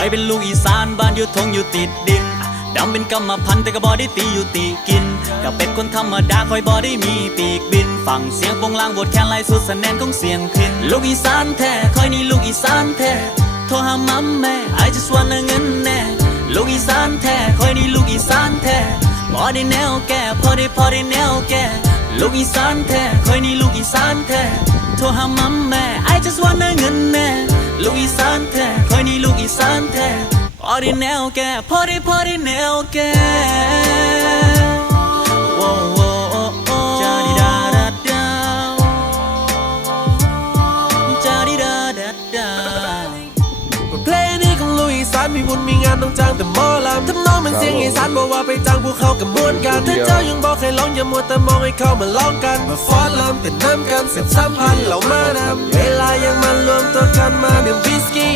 อยเป็นลูกอีสานบ้านอยู่ทงอยู่ติดดินดำเป็นกรรมพันธุ์แต่ก็บ่ได้ตีอยู่ตีกินก็เป็นคนธรรมดาคอยบ่ได้มีปีกบินฟังเสียงโปงลางบทแคนไล่สุดแสนของเสียงพินลูกอีสานแท้คอยนี่ลูกอีสานแท้โทรหามัมแม่ I just wanna เงินแน่ลูกอีสานแท้คอยนี่ลูกอีสานแท้บ่ได้แนวแก่พอได้แนวแก่ลูกอีสานแท้คอยนี่ลูกอีสานแท้โทรหามัมแม่ I just wanna เงินแน่ลูกอีสานแท้คอยนี่ลูกอีสานแท้พอได้แนวแก่พอได้แนวแก่โอ้โอ้จาดิดาดาดาจาดิดาดาดาเพลงนี้ของลุยอีสานมีบุญมีงานต้องจ้างแต่หมอลำทำนองมันเสียงอีสานบอกว่าไปจ้างพวกเขากับมวนกันถ้าเจ้ายังบอกให้ร้องอย่ามัวแต่มองให้เข้ามาร้องกันมาฟ้อนลำเป็นน้ำกันเสร็จสัมพันธ์เรามานำเวลายังมารวมตัวกันมาดื่มวิสกี้